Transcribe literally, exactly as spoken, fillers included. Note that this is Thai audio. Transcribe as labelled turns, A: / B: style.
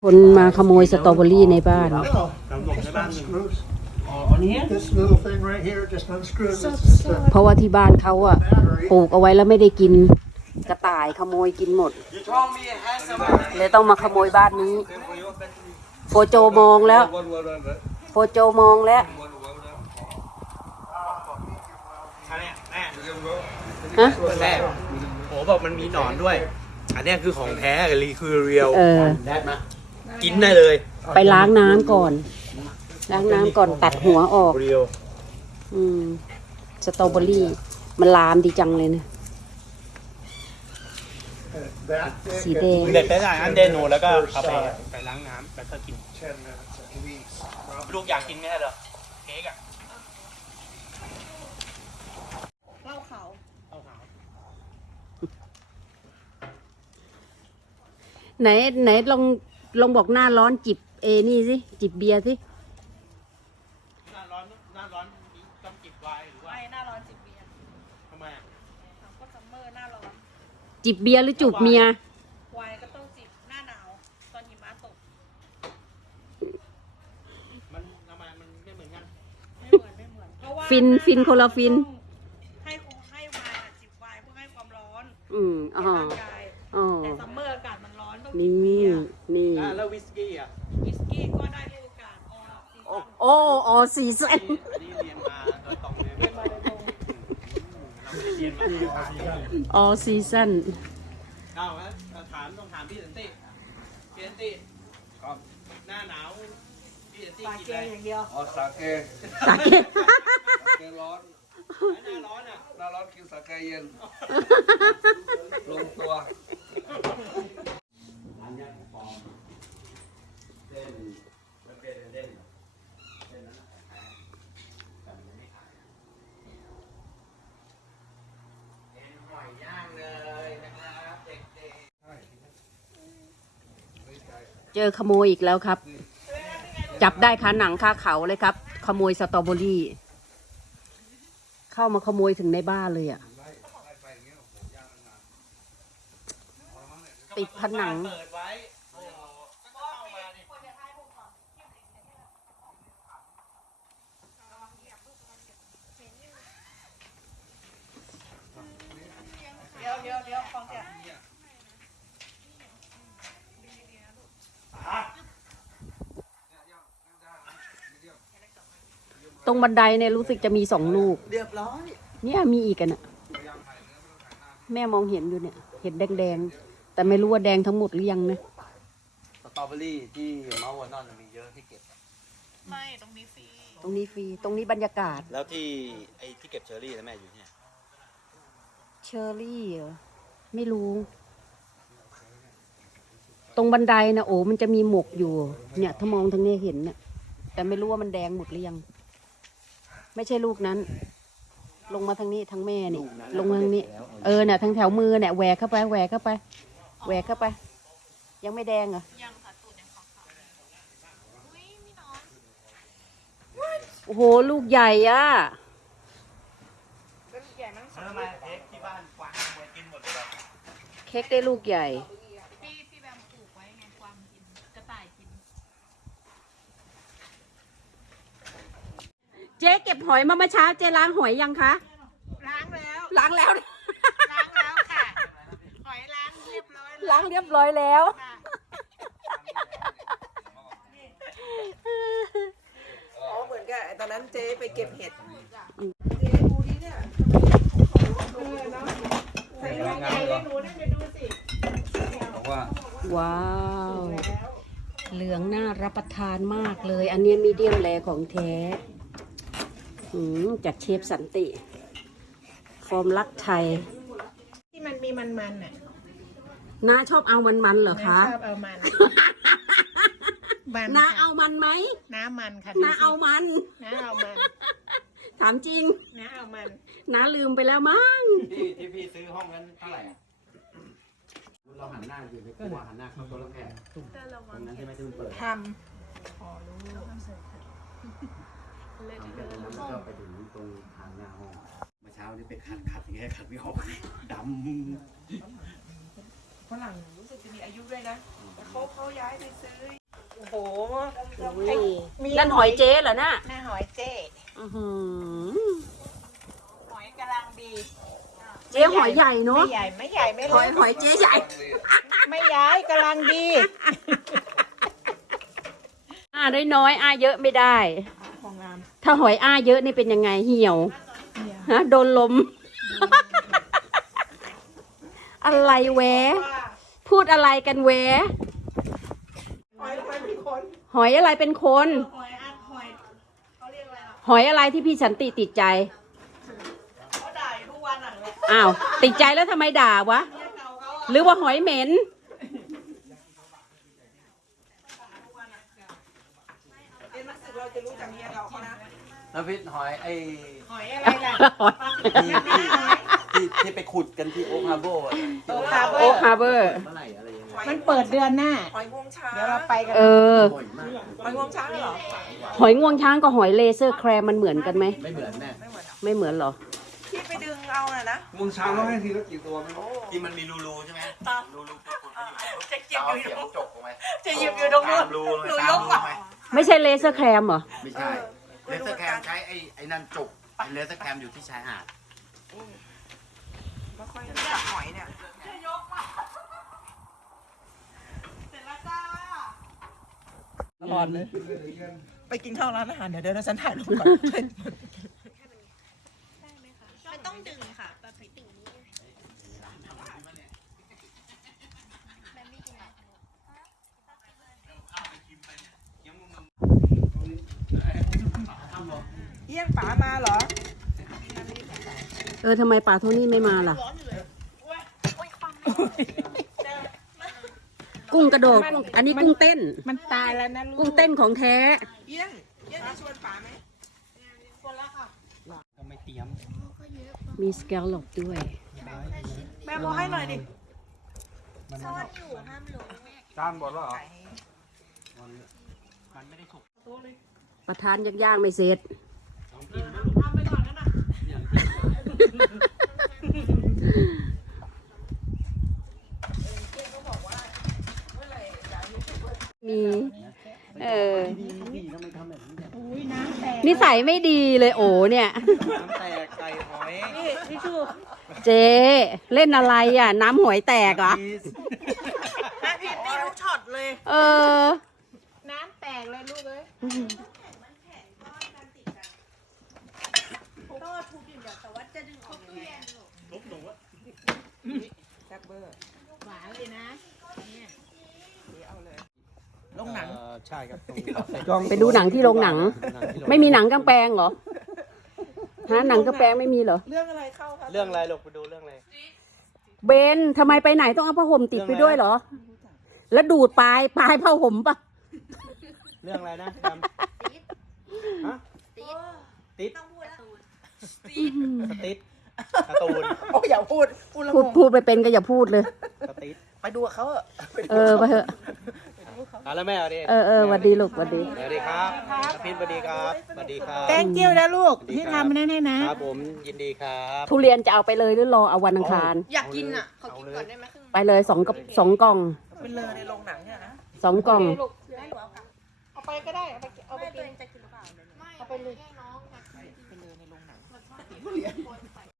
A: คนมาขโมยสตรอเบอรี่ในบ้าน
B: Just unscrews. This little thing right here just unscrews. It's just a
A: เพราะว่าที่บ้านเขาอะปลูกเอาไว้แล้วไม่ได้กินกระต่ายขโมยกินหมด เลยต้องมาขโมยบ้านนี้โฟโจมองแล้วโฟโจมองแล้วฮะ
C: แรกโอ้บอกมันมีหนอนด้วย อันนี้คือของแท้รีคือเรียว
A: เออ
C: กินได้เลย
A: ไปล้างน้ำก่อน ล้างน้ำก่อนตัดหัวออก
C: เรียว
A: อืมสตรอเบอรี่มันลามดีจังเลยนะ
B: that
A: สี
B: thick
A: แดง
C: เด็ดไปได้อันเดนูแล้วก็เอาไปไปล้างน้ำแล้วก็กิน
B: ten minutes at least.
C: ลูกอยากกินไหมเหรอเค้กอะ
D: เหล้าเขา
C: เอาขาว
A: ไหนไหนลองลองบอกหน้าร้อนจิบเอนี่สิจิบเบียร์สิ
C: หน้าร้อนหน้าร้อนต้องจิบไวน์หรือว่า
D: ไม่หน้าร้อนจิบเบียร์
C: ทำไมอะ
D: ถามก็ซัมเมอร์หน้าร้อน
A: จิบเบียร์หรือจูบเมีย
D: ไวน์ก็ต้องจิบหน้าหนาวตอนหิมะตก
C: มันทำไมมันไม่เหมือนกัน
D: ไม่เหมือนไม่เหมือนเพราะว่า
A: ฟินฟินคนละฟิน
D: ให้ให้ไวน์อะจิบไวน์เพื่อให้ความร้อน
A: อืมอ๋อ
D: ในร่างกาย
A: อ๋อ
D: แต่ซัมเมอร์อากาศมันร้อนต้องจิ
A: นี่
D: บเบียร์
A: นี่
C: อ่ะแล้ววิสกี้อ่ะ
D: วิสกี้ก็ได้ฤดูกาลออซีซั่น
A: โอ้ออซีซัน
C: อันนี้เรียนมาโดยตรงเลย
D: เรียนมาโดยตรง
C: เราไม่ได้เรียนมาที่ภาษา
A: ออซีซัน
C: เอาฮะถามต้องถามพี่สันติพี่สันติครับหน้าหนาวพี่สันติ
D: ปา
C: กิน
D: เก
C: อะไร
D: อย่างเดียว
E: อ๋อสาเก
A: สาเก
E: สาเกร้อน
C: หน้าร้อนอ่ะ
E: หน้าร้อนกินสาเกเย็น ลงตัว
A: เจอขโมยอีกแล้วครับ จับได้คาหนังคาเขาเลยครับ ขโมยสตรอเบอรี่ เข้ามาขโมยถึงในบ้านเลยอ่ะ ติดผนัง
C: เปิดไว้โอ้โหก็เข้ามาดิ
D: เดี๋ยวเดี๋ยวเดี๋ยวฟังเสียง
A: ตรงบันไดเนี่ยรู้สึกจะมีสองลูก
C: เรียบร้อย
A: เนี่ยมีอีกกันอ่ะ แม่มองเห็นอยู่เนี่ย เห็นแดงๆ แต่ไม่รู้ว่าแดงทั้งหมดหรือยังนะ
C: สตรอเบอรี่ที่เมาส์วานอนมีเยอะที่เก็บ
D: ไม่ตรงนี้ฟรี
A: ตรงนี้ฟรี ตรงนี้บรรยากาศ
C: แล้วที่ไอ้ที่เก็บเชอร์รี่นะแม่อยู่เนี่ย
A: เชอร์รี่เหรอ ไม่รู้ ตรงบันไดนะโอ้มันจะมีหมกอยู่ เนี่ยถ้ามองทางนี้เห็นเนี่ย แต่ไม่รู้ว่ามันแดงหมดหรือยัง ไม่ใช่ลูกนั้น ลงมาทางนี้ทางแม่นี่ ลงมาทางนี้ เออเนี่ยทางแถวมือเนี่ยแหวกเข้าไปแหวกเข้าไปแหวกเข้าไป ยังไม่แดงเหรอ
D: ยังค่ะตูดยังขาวๆอุ้ยมีหนอน
A: โอ้โห ลูกใหญ่อะ
D: เป็นใหญ่มั้ง
C: แล้วทำไมเค้กที่บ้านกวางขโมยกินหมดเลย
A: เค้กได้ลูกใหญ่
D: พี่พี่แบมปลูกไว้ไงกวางกินกระต่ายกิน
A: เจ๊เก็บหอยมาเมื่อเช้าเจ๊ล้างหอยยังคะ
D: ล้างแล้ว
A: ล้างแล้ว
D: ล้างแล้วค่ะหอยล้างเรียบร้อยแล้ว
A: ล้างเรียบร้อยแล้ว
D: ค่ะ
F: อ๋อเหมือนกับไอ้ตอนนั้นเจ๊ไปเก็บเห็ด
E: บอกว่า
A: ว้าว เหลืองน่ารับประทานมากเลย อันนี้มีเดียมแรของแท้อืมจากเชฟสันติ ฟอร์มรักไทย
D: ที่มันมีมันๆน่ะ
A: น้าชอบเอามันๆเหรอคะ
D: ชอบเอามัน มัน
A: น้า
D: ค่ะ
A: เอามันไหม
D: น้ำมันค่ะ
A: น้าเอามัน
D: น้าเอามัน
A: ถามจริง
D: น้าเอามัน
A: น้าลืมไปแล้วมั้ง
C: ที่ที่พี่ซื้อห้องนั้นเท่าไหร่อ่ะเราหันหน้าอยู่ในครัวหันหน้าเข้าตัวแล้วแค่ตรงนั้นใช่ไหมที่มันเปิด
D: ท
C: ทำจากตรงนั้นก็ไปถึงตรงทางหน้าห้องเมื่อเช้านี้ไปขัดขัดอย่างเงี้ยขัดไม่ออกดำ
F: ฝรั่งรู้สึกจะมีอายุด้วยนะแต่เขาเขาย้ายไปซื้อโอ้โห
A: นั่นหอยเจ๊เหรอน่ะ
D: หน้าหอยเจ๊
A: อื้อหือ
D: หอยกำลังดี
A: เจ๊หอยใหญ่เนาะ
D: ไม่ใหญ่ไม่ใหญ่ไม่
A: ห
D: เล็
A: อย
D: ก
A: หอยเจ๊ใหญ่
D: ไม่ย้ายกำลังดี
A: อ้าน้อยๆอ้าเยอะไม่ได้
D: ของงาม
A: ถ้าหอยอ้าเยอะนี่เป็นยังไงเหี่ยวฮะโดนลม อะไรแวะพูดอะไรกันแวะ
F: หอยไปเป็นคน
A: หอยอะไรเป็นคน
D: หอยอัดหอยเขาเรียกอะไรล่ะ
A: หอยอะไรที่พี่สันติติดใจ
D: เขาด่าอยู่ทุกวันอ่ะ
A: อ้าว ติดใจแล้วทำไมด่าวะ หรือว่าหอยเหม็น
F: เอ็นรู้สึกเราจะรู้จักเมียเราเขานะ
E: น้ำพริกหอยไอ้
D: หอยอะไรล่ะ
E: ที่ที่ที่ที่ไปขุดกันที่โอ๊คฮาร์โบร์อะที่
A: โอ๊คฮาร์เบอร์
E: เมื่อไหร่อะไรยังไง
D: มันเปิดเดือนหน้า
F: หอยงวงช้าง
D: เดี๋ยวเราไปกัน
A: เออ
E: บ่อยมาก
F: หอยงวงช้างเหรอ
A: หอยงวงช้างกับหอยเลเซอร์แครมมันเหมือนกันไหม
E: ไม่เหมือนแม่
F: ไม่เหมือนเหรอ
A: ไม่เหมือนเหรอ
F: ที่ไปดึงเอาน่ะนะ
E: งวงช้างต้องให้ทีละกี่ตัวไม่รู้ที่มันมีรูๆใช่ไหมรูๆขุดๆกันอยู่
F: จะเก็บ
E: เอา
F: อยู่
E: เสียมจกลงไป
F: จะหยิบอยู่ตรงนู้น
E: ตามรูเลย
F: หนู
E: ตาม
F: ยก
E: รู
F: อ่ะ
E: ไหม
A: ไม่ใช่เลเซอร์แครมเหรอ
E: ไม่ใช่เลเซอร์แคมใช้ไอ้ไอ้นั่นจกเลเซอร์แคมอยู่ที่ชายหาด
F: ไม่ค่อยรู้จักหอยเนี่ย
E: ตลอดเลย
F: ไปกินข้าวร้านอาหารเดี๋ยวเดี๋ยวนะฉันถ่ายรูปก่อน
D: ไม่ต้องดึงค่ะแบบไปติ่งนี้
F: เยี่ยงป๋ามาเหรอ
A: เออทำไมป่าโทนี่ไม่มาล่ะ กุ้งกระโดดกุ้งอันนี้กุ้งเต้น
D: มันตายแล้วนะลูก
A: กุ้งเต้นของแท้
F: เยี่ยงเยี่ยงจะชวนป๋าไหม
A: มีสแกลลอปด้วย
F: แม่บอกให้หน่อยดิ
E: จานหมดแล้วเหรอ
A: ประทานย่างๆไม่เสร็จ มี เออ นิสัยไม่ดีเลยโอ้เนี่ย
C: น้ำแตกไก่หอย
A: เจ๊เล่นอะไรอ่ะ น้ำหวยแตกเหรอ
F: แม่ผิดนี่ทุกช็อตเลย
A: เออ
D: น้ำแตกเลยลูกเอ้ย
F: แซ่บเบอร์
D: หวานเลยนะ
F: ลงหนัง
C: ใช่ครับ
A: ไปดูหนังที่โรงหนัง ไม่มีหนังกางแปลงเหรอ ฮะหนังกางแปลงไม่มีเหรอ
F: เรื่องอะไรเข้าคะ
C: เรื่องอะไรลูกไปดูเรื่องอะไร
A: เบนทำไมไปไหนต้องเอาผ้าห่มติดไปด้วยเหรอ แล้วดูดปลายปลายผ้าห่มปะ
C: เรื่องอะไรนะจำฮะติดสติดการ์ตูน
F: โอ้อย่าพูด พูดแล้ว
A: พูด
F: งง
A: พูดไปเป็นก็อย่าพูดเลย
C: สติด
F: ไปดูกับเขาเถอะไปดู
A: เออไปเถอะ
C: อ่ะแล้วแม่เอาดิ
A: เออเออหวัดดีลูกหวัดดี
C: สวัสดีครับพี่สวัสดีครับสวัสดีครับ
D: แตงกิ้วนะลูก ที่ทำนั่นให้นะ
C: ครับผมยินดีครับ
A: ทุเรียนจะเอาไปเลยหรือรอเอาวันอังคาร
F: อยากกินอ่ะเขากินก่อนได้ไหมครึ่ง
A: ไปเลยสองกับสองกล่อง
F: เป็นเลยในโรงหนังเนี่ยนะ
A: สองกล่อง
D: เอาไปก็ได้เอาไปเก็บ